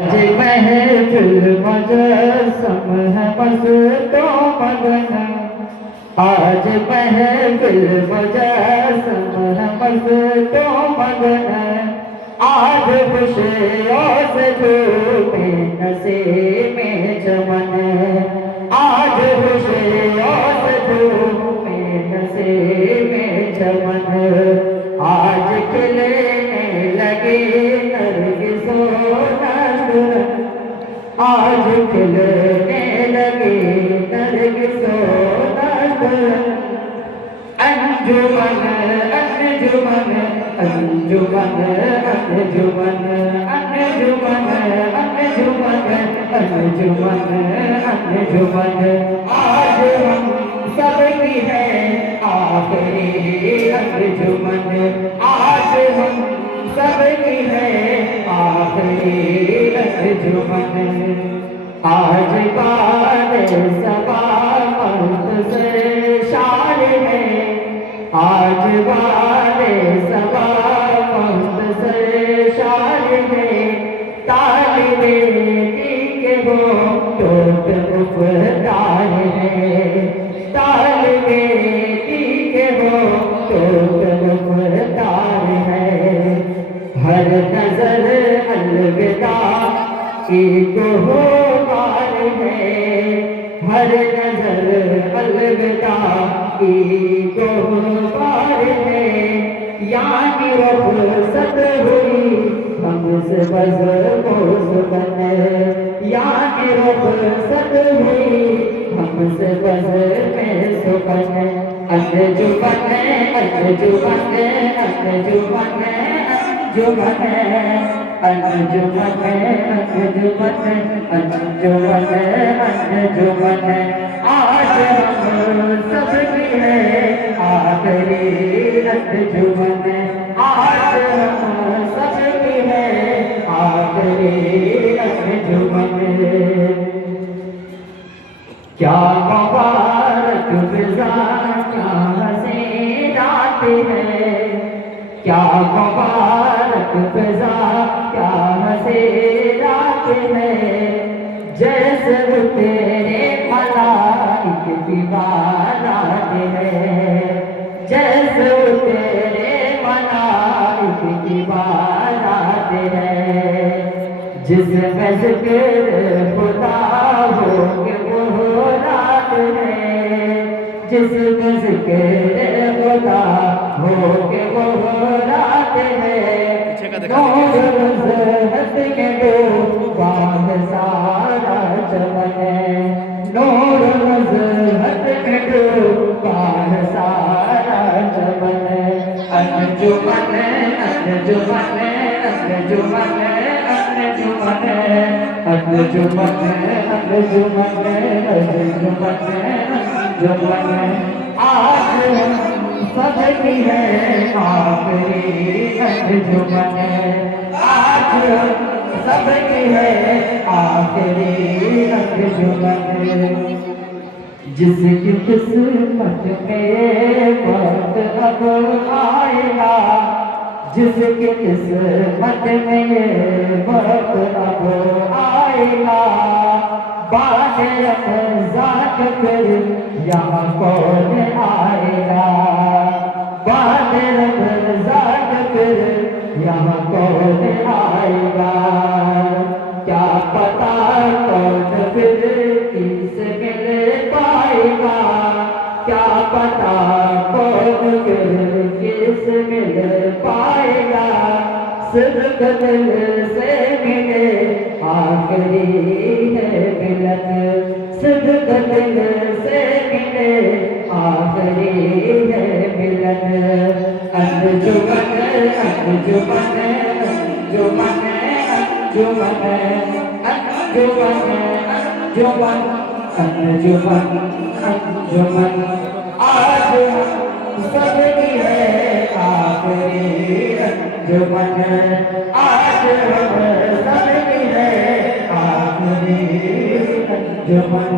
आज महफिल मुजस्सम है मस्तों मगन, आज महफिल मुजस्सम है मस्तों मगन, आज खुशियों से झूमे नसीमे चमन, आज खुशियों से झूमे नसीमे चमन, आज खिलने लगे नरगिसों आज खिलने लगे नरगिसों अंजुमन अंजुमन अंजुमन अंजुमन अंजुमन अंजुमन अंजुमन अंजुमन आज हम सबकी है आखिरी अंजुमन, आज हम सबकी है आखिरी अंजुमन, आज बाद सबा मस्त से शार है, आज बाद सबा मस्त से शार है, तालिबे के वो टोट मुफ्तार है, तालिबे के वो टोट मुफ्तार है, हर नजर अलविदा एक होकार है, हर नजर अलविदा एक होकार है, यानी रुखसत हुई हमसे बज़ मुस्बन, यानी रुखसत हुई हमसे बज़ में सुबन, अंजुमन अंजुमन अंजुमन अंजुमन अंजुमन अंजुमन अंजुमन अंजुमन, आज हम सबकी है आखिरी अंजुमन, आज हम सबकी है आखिरी अंजुमन, क्या मुबारक फिज़ा क्या हसीन रात है, क्या मुबारक फिज़ा क्या हसीन रात है, जैसे वो तेरे मलाइक की बारात है, जैसे वो तेरे मलाइक की बारात है, जिसमें ज़िक्र खुदा हो के वो रात है, जिसमें ज़िक्र खुदा हो के वो रात है, नूर ज़हत के दो बाग सारा चमन है, नूर ज़हत के दो बाग सारा चमन है, अंजुमन अंजुमन अंजुमन अंजुमन अंजुमन अंजुमन अंजुमन अंजुमन, आज हम सबकी है आखिरी अंजुमन, आज हम सबकी है आखिरी अंजुमन, जिसकी किस्मत में वक्त अब आएगा, जिसकी किस्मत में वक्त अब आएगा, बाद रमज़ान फिर यहाँ कौन आएगा, बाद रमज़ान फिर यहाँ कौन आएगा, क्या पता कौन फिर किस मिल पाएगा, क्या पता कौन फिर किस मिल पाएगा, सिर्फ दिल से मिले आखिरी है मिलन, सिर्फ दिल से मिले आखिरी है मिलन, अंजुमन अंजुमन अंजुमन अंजुमन अंजुमन अंजुमन अंजुमन अंजुमन, आज सबकी है आखिरी अंजुमन, आज हम सबकी है आखिरी अंजुमन।